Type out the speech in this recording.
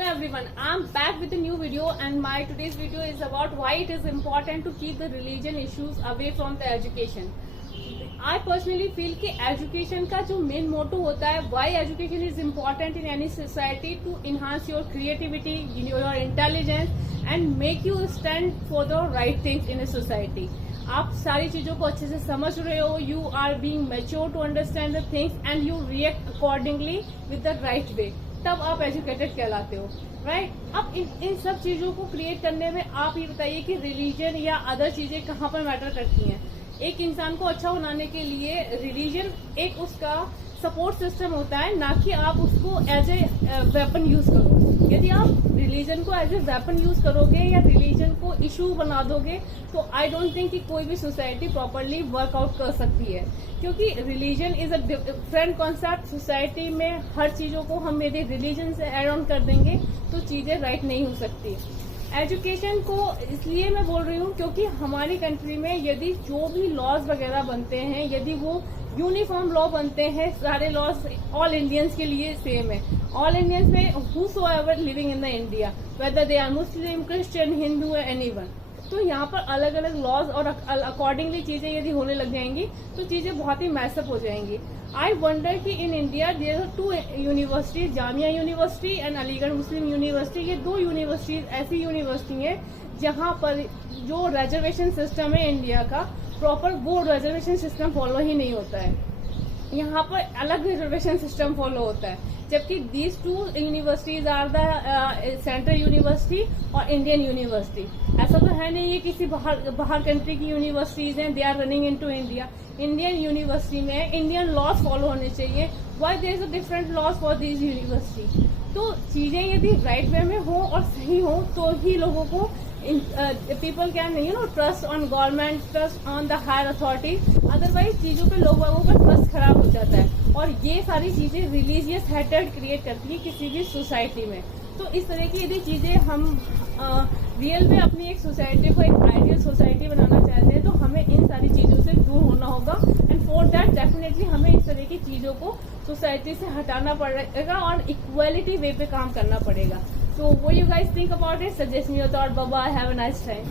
Hello everyone, I'm back with a new video and my today's video is about why it is important to keep the religion issues away from the education. I personally feel कि education का जो main motto होता है, why education is important in any society to enhance your creativity, your intelligence and make you stand for the right things in a society. आप सारी चीजों को अच्छे से समझ रहे हो, you are being mature to understand the things and you react accordingly with the right way. तब आप एजुकेटेड कहलाते हो, राइट? अब इन सब चीजों को क्रिएट करने में आप ये बताइए कि रिलीजन या अदर चीजें कहाँ पर मैटर करती हैं। एक इंसान को अच्छा बनाने के लिए रिलीजन एक उसका सपोर्ट सिस्टम होता है, ना कि आप उसको एज ए वेपन यूज करो। यदि आप रिलीजन को एज ए वेपन यूज करोगे या रिलीजन को इशू बना दोगे तो आई डोंट थिंक कि कोई भी सोसाइटी प्रॉपरली वर्कआउट कर सकती है, क्योंकि religion is a different concept. Society में हर चीजों को हम यदि रिलीजन से एड ऑन कर देंगे तो चीजें राइट नहीं हो सकती। एजुकेशन को इसलिए मैं बोल रही हूँ क्योंकि हमारी कंट्री में यदि जो भी लॉज वगैरह बनते हैं, यदि वो यूनिफॉर्म लॉ बनते हैं, सारे लॉज ऑल इंडियंस के लिए सेम है। ऑल इंडियंस में whosoever living in the India, whether they are Muslim, Christian, Hindu, anyone, तो यहाँ पर अलग अलग लॉज और अकॉर्डिंगली चीजें यदि होने लग जाएंगी तो चीजें बहुत ही मैसअप हो जाएंगी। आई वंडर कि in India there are two universities, Jamia university and Aligarh Muslim university. ये दो यूनिवर्सिटीज ऐसी यूनिवर्सिटी है जहाँ पर जो रिजर्वेशन सिस्टम है इंडिया का प्रॉपर, वो रिजर्वेशन सिस्टम फॉलो ही नहीं होता है। यहाँ पर अलग रिजर्वेशन सिस्टम फॉलो होता है, जबकि these two universities are the central university और इंडियन यूनिवर्सिटी। ऐसा तो है नहीं, ये किसी बाहर कंट्री की यूनिवर्सिटीज हैं, they are running into India. Indian university में इंडियन लॉज फॉलो होने चाहिए। Why there is a different laws for these university? तो चीजें यदि राइट वे में हो और सही हो तो ही लोगों को people can trust on government, trust on the higher authority. Otherwise चीजों पे लोगों का ट्रस्ट खराब हो जाता है और ये सारी चीजें रिलीजियस हेटेड क्रिएट करती है किसी भी सोसाइटी में। तो इस तरह की यदि चीजें हम रियल में अपनी एक सोसाइटी को एक आइडियल सोसाइटी बनाना चाहते हैं तो हमें इन सारी चीजों से दूर होना होगा एंड फॉर दैट डेफिनेटली हमें इस तरह की चीजों को सोसाइटी से हटाना पड़ेगा और इक्वालिटी वे पे काम करना पड़ेगा। So what you guys think about it? Suggest me your thought. Bye bye. Have a nice time.